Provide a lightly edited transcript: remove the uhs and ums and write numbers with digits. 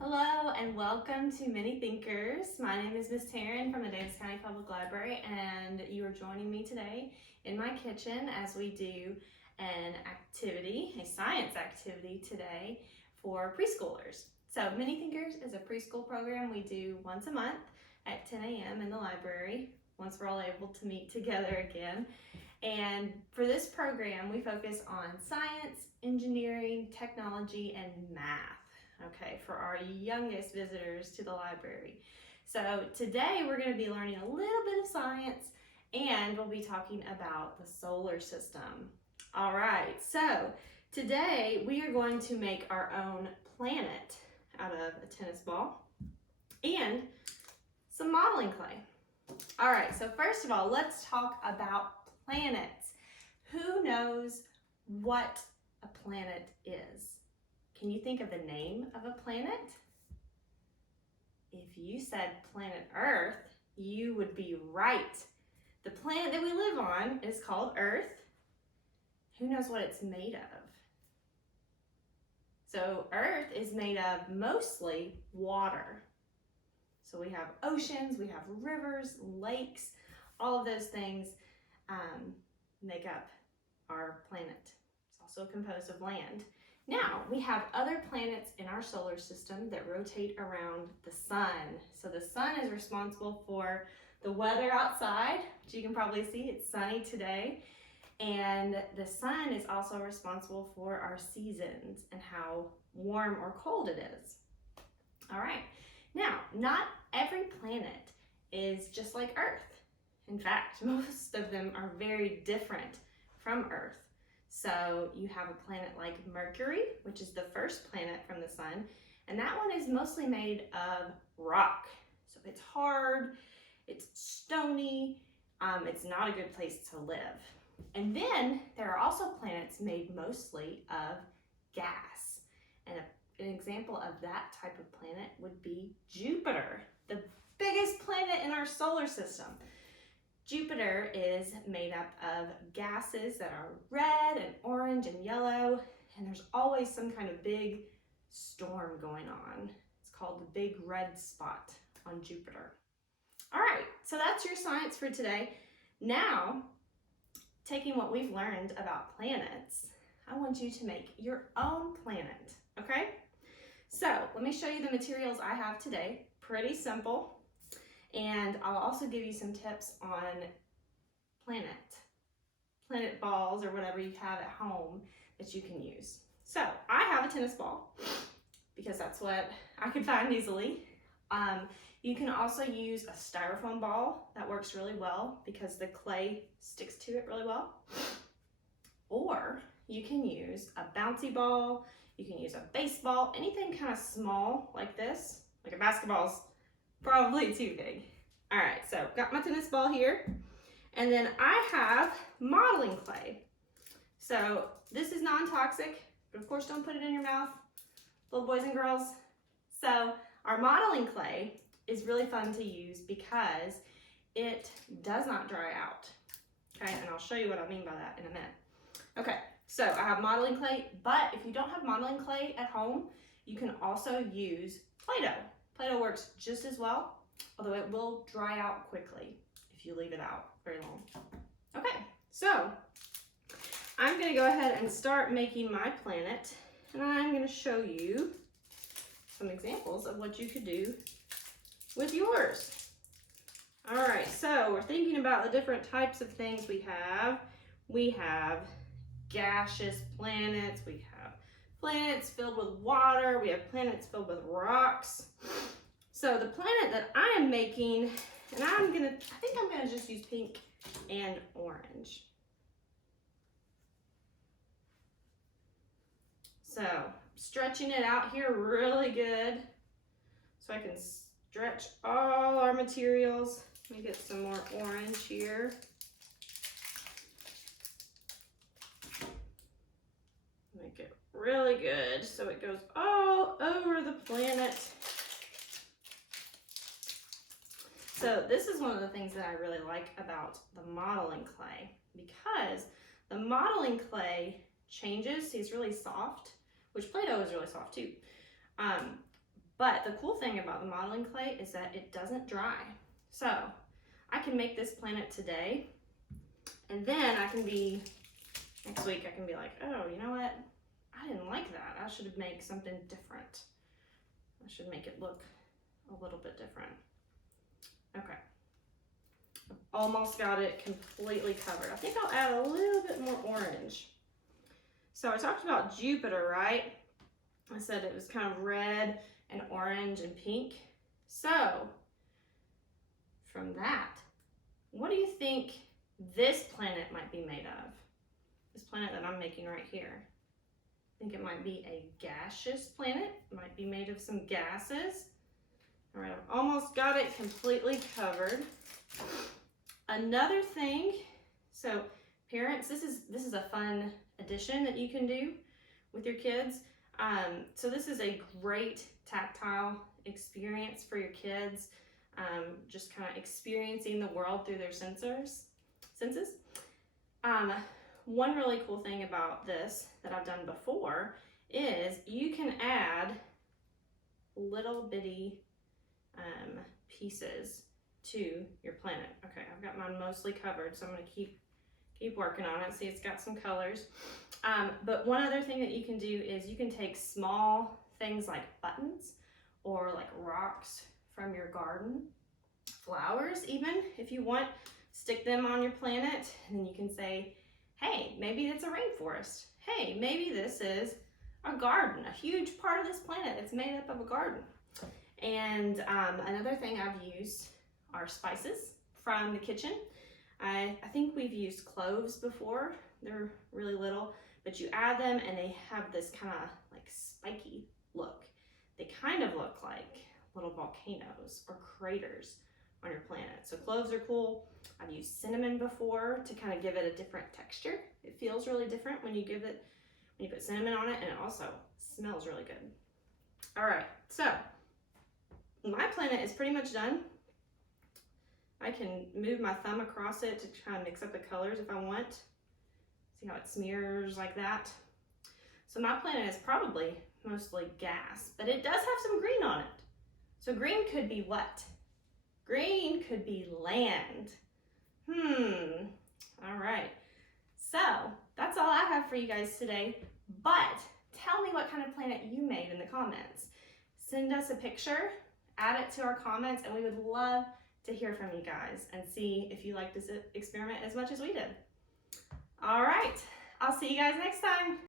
Hello and welcome to Many Thinkers. My name is Miss Taryn from the Davis County Public Library, and you are joining me today in my kitchen as we do an activity, a science activity today for preschoolers. So Many Thinkers is a preschool program we do once a month at 10 a.m. in the library once we're all able to meet together again. And for this program, we focus on science, engineering, technology, and math. Okay, for our youngest visitors to the library. So today we're going to be learning a little bit of science, and we'll be talking about the solar system. All right, so today we are going to make our own planet out of a tennis ball and some modeling clay. All right, so first of all, let's talk about planets. Who knows what a planet is? Can you think of the name of a planet? If you said planet Earth, you would be right. The planet that we live on is called Earth. Who knows what it's made of? So Earth is made of mostly water. So we have oceans, we have rivers, lakes, all of those things make up our planet. It's also composed of land. Now, we have other planets in our solar system that rotate around the sun. So the sun is responsible for the weather outside, which you can probably see, it's sunny today. And the sun is also responsible for our seasons and how warm or cold it is. All right, now, not every planet is just like Earth. In fact, most of them are very different from Earth. So you have a planet like Mercury, which is the first planet from the sun, and that one is mostly made of rock. So it's hard, it's stony, it's not a good place to live. And then there are also planets made mostly of gas. And an example of that type of planet would be Jupiter, the biggest planet in our solar system. Jupiter is made up of gases that are red and orange and yellow, and there's always some kind of big storm going on. It's called the big red spot on Jupiter. All right, so that's your science for today. Now, taking what we've learned about planets, I want you to make your own planet, okay? So let me show you the materials I have today. Pretty simple. And I'll also give you some tips on planet balls or whatever you have at home that you can use. So I have a tennis ball because that's what I could find easily. You can also use a styrofoam ball. That works really well because the clay sticks to it really well. Or you can use a bouncy ball, you can use a baseball, anything kind of small like this, like a basketball's probably too big. All right, so got my tennis ball here. And then I have modeling clay. So this is non-toxic, but of course don't put it in your mouth, little boys and girls. So our modeling clay is really fun to use because it does not dry out. Okay, and I'll show you what I mean by that in a minute. Okay, so I have modeling clay, but if you don't have modeling clay at home, you can also use Play-Doh. Play-Doh works just as well, although it will dry out quickly if you leave it out very long. Okay, so I'm gonna go ahead and start making my planet, and I'm gonna show you some examples of what you could do with yours. All right, so we're thinking about the different types of things we have. We have gaseous planets, we have planets filled with water, we have planets filled with rocks. So the planet that I am making, and I think I'm gonna just use pink and orange. So stretching it out here really good so I can stretch all our materials. Let me get some more orange here. Make it really good so it goes all over the planet. So this is one of the things that I really like about the modeling clay, because the modeling clay changes. See, it's really soft, which Play-Doh is really soft too. But the cool thing about the modeling clay is that it doesn't dry. So I can make this planet today, and then next week I can be like, oh, you know what? I didn't like that. I should make something different. I should make it look a little bit different. Okay. I've almost got it completely covered. I think I'll add a little bit more orange. So I talked about Jupiter, right? I said it was kind of red and orange and pink. So from that, what do you think this planet might be made of? This planet that I'm making right here. I think it might be a gaseous planet. It might be made of some gases. All right, I've almost got it completely covered. Another thing, so parents, this is a fun addition that you can do with your kids. So this is a great tactile experience for your kids, just kind of experiencing the world through their senses. One really cool thing about this that I've done before is you can add little bitty pieces to your planet. Okay, I've got mine mostly covered, so I'm going to keep working on it. See, it's got some colors. But one other thing that you can do is you can take small things like buttons or like rocks from your garden, flowers even, if you want, stick them on your planet, and then you can say, hey, maybe it's a rainforest. Hey, maybe this is a garden, a huge part of this planet that's made up of a garden. And another thing I've used are spices from the kitchen. I think we've used cloves before. They're really little, but you add them and they have this kind of like spiky look. They kind of look like little volcanoes or craters on your planet. So cloves are cool. I've used cinnamon before to kind of give it a different texture. It feels really different when you put cinnamon on it, and it also smells really good. All right, so my planet is pretty much done. I can move my thumb across it to kind of mix up the colors if I want. See how it smears like that? So my planet is probably mostly gas, but it does have some green on it. So green could be what? Green could be land. All right. So that's all I have for you guys today, but tell me what kind of planet you made in the comments. Send us a picture, add it to our comments, and we would love to hear from you guys and see if you like this experiment as much as we did. All right, I'll see you guys next time.